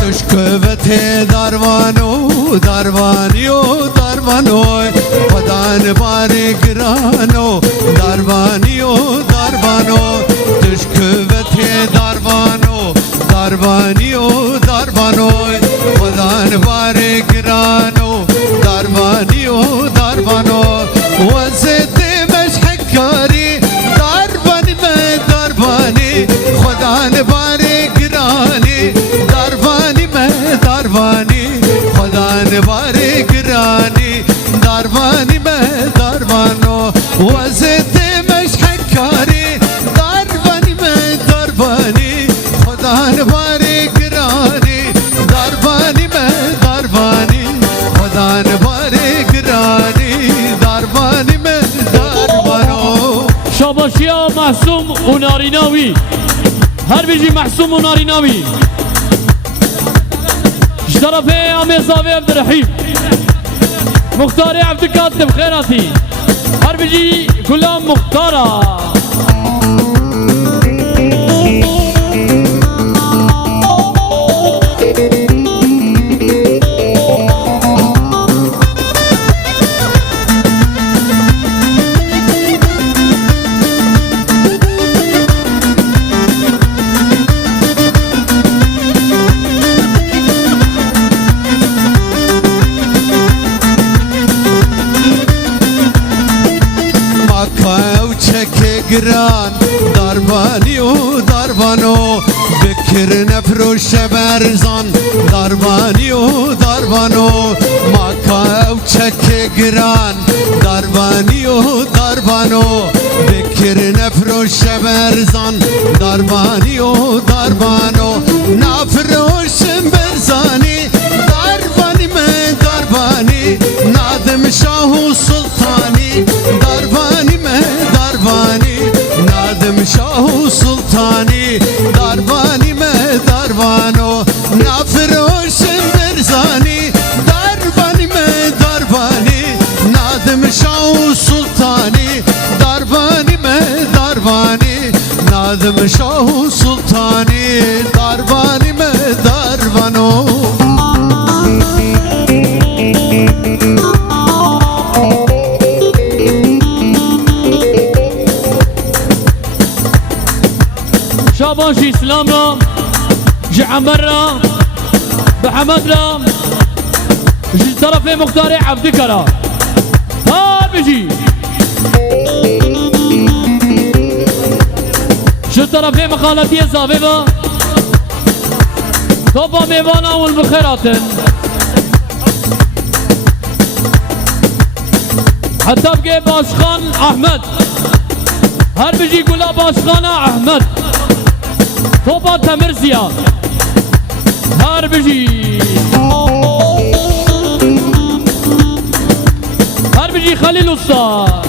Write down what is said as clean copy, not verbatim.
تشکوته داروانو داروانیو داروانو خدان بار گرانو داروانیو داروانو تشکوته داروانو داروانیو داروانو خدان بار گرانو داروانیو داروانو وزد مشحکاری داروانی من داروانی خدان بار گرانی داروانی من داروانی خدان بار گرانی داروانی من داروانو وزد مشحکاری داروانی من داروانی خدان بار گرانی داروانی من داروانی خدان بار گرانی داروانی من داروانو شاباشیا محسوم و ناریناوی هر بیجی محسوم و ناریناوی جطرفه عميصافي عبد الرحيم مختار عبد الكاتب خيراتي هر بیجی كلهم مختارة گران داروانی و داروانو بکر نفروش برزان داروانی و داروانو ماکا او چک گران داروانی و داروانو بکر نفروش برزان داروانی و داروانو نفروش برزانی داروانی من داروانی نادم شاه و سلطانی داروانی من داروانی نادم شاه و سلطانی داروانی من داروانو نفروش برزانی داروانی من داروانی نادم شاه و سلطانی داروانی من داروانی نادم شاه و سلطانی داروانی من داروانو شاباشي اسلام رام جعمر رام بحمد رام طرفي مختار عبد كرا ها بيجي شو طرفي مخالتي زابيبا توبا ميوانا والبخيراتن حتى بقي باشخان احمد هر بيجي قولا باشخانا احمد توبا تمر زياد هر بيجي هر بيجي خليل الصار